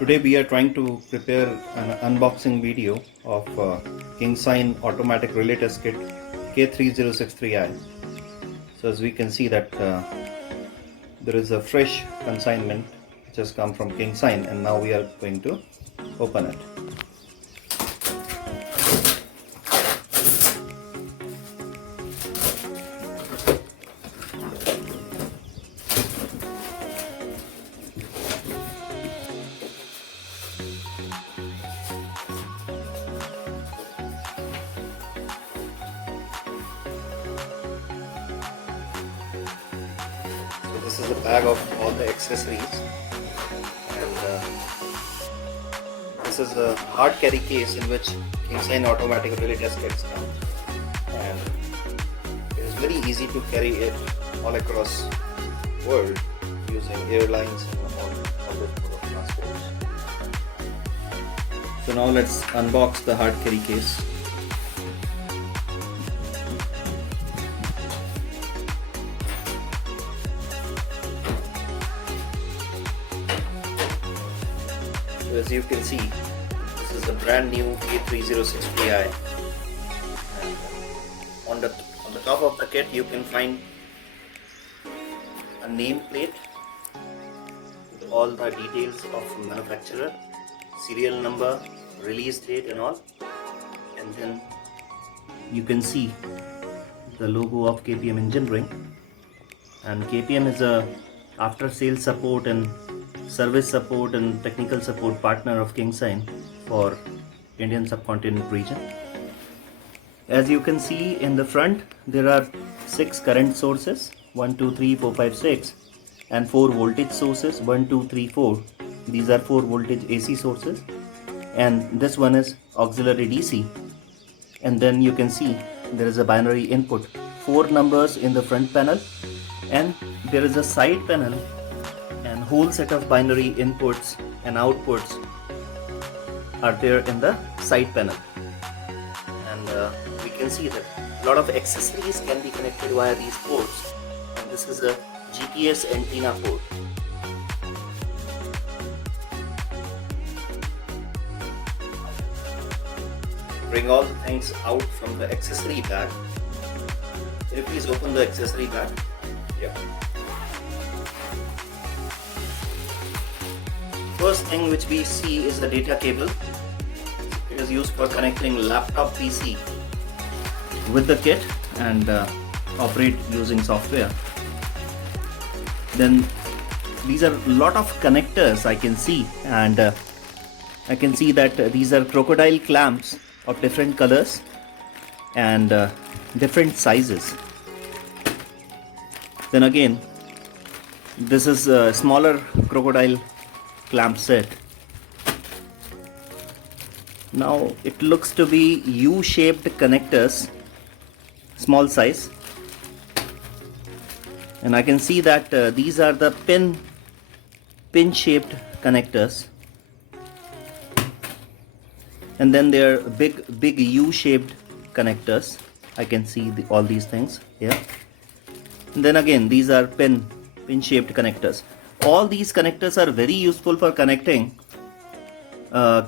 Today we are trying to prepare an unboxing video of KingSign automatic relay test kit K3063i. So as we can see that there is a fresh consignment which has come from KingSign, and now we are going to open it. So this is a bag of all the accessories, and this is a hard carry case in which KingSign automatic relay test kits come, and it is very easy to carry it all across world using airlines and all other mode of transport. So now let's unbox the hard carry case. So as you can see, this is a brand new K3063i, and on the top of the kit you can find a nameplate with all the details of manufacturer, serial number, release date and all, and then you can see the logo of KPM Engineering. And KPM is a after sales support and service support and technical support partner of KingSign for Indian subcontinent region. As you can see in the front, there are 6 current sources, 1, 2, 3, 4, 5, 6, and 4 voltage sources, 1, 2, 3, 4. These are 4 voltage AC sources, and this one is auxiliary DC. And then you can see there is a binary input, 4 numbers in the front panel, and there is a side panel and whole set of binary inputs and outputs are there in the side panel. And we can see that a lot of accessories can be connected via these ports, and this is a GPS antenna port. Bring all the things out from the accessory bag. Can you please open the accessory bag? Yeah. First thing which we see is the data cable. It is used for connecting laptop PC with the kit and operate using software. Then these are a lot of connectors I can see, and I can see that these are crocodile clamps of different colors and different sizes. Then again, this is a smaller crocodile clamp set. Now it looks to be U-shaped connectors, small size, and I can see that these are the pin shaped connectors, and then there are big U-shaped connectors. I can see all these things here, and then again these are pin shaped connectors. All these connectors are very useful for connecting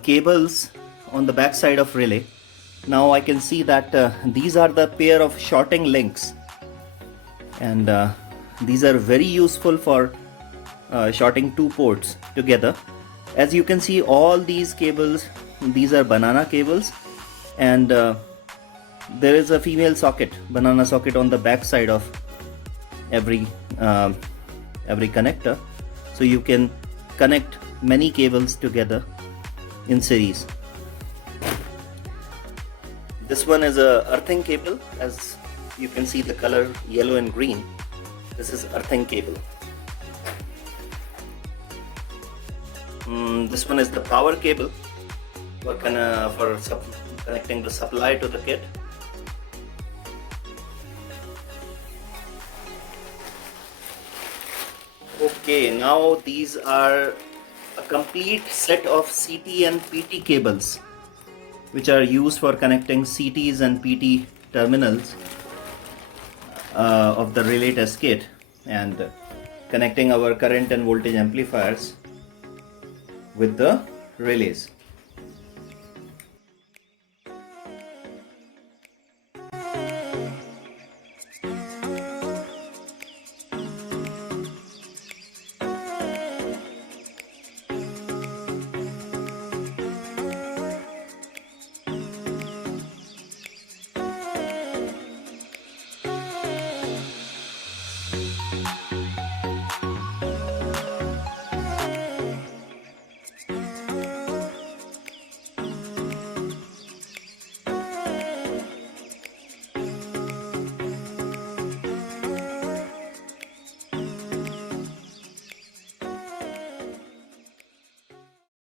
cables on the back side of relay. Now I can see that these are the pair of shorting links, and these are very useful for shorting 2 ports together. As you can see, all these cables, these are banana cables, and there is a female socket, banana socket, on the back side of every connector, so you can connect many cables together in series. This one is a earthing cable. As you can see, the color yellow and green, this is earthing cable. This one is the power cable for connecting the supply to the kit. Okay, now these are a complete set of CT and PT cables which are used for connecting CTs and PT terminals of the relay test kit and connecting our current and voltage amplifiers with the relays.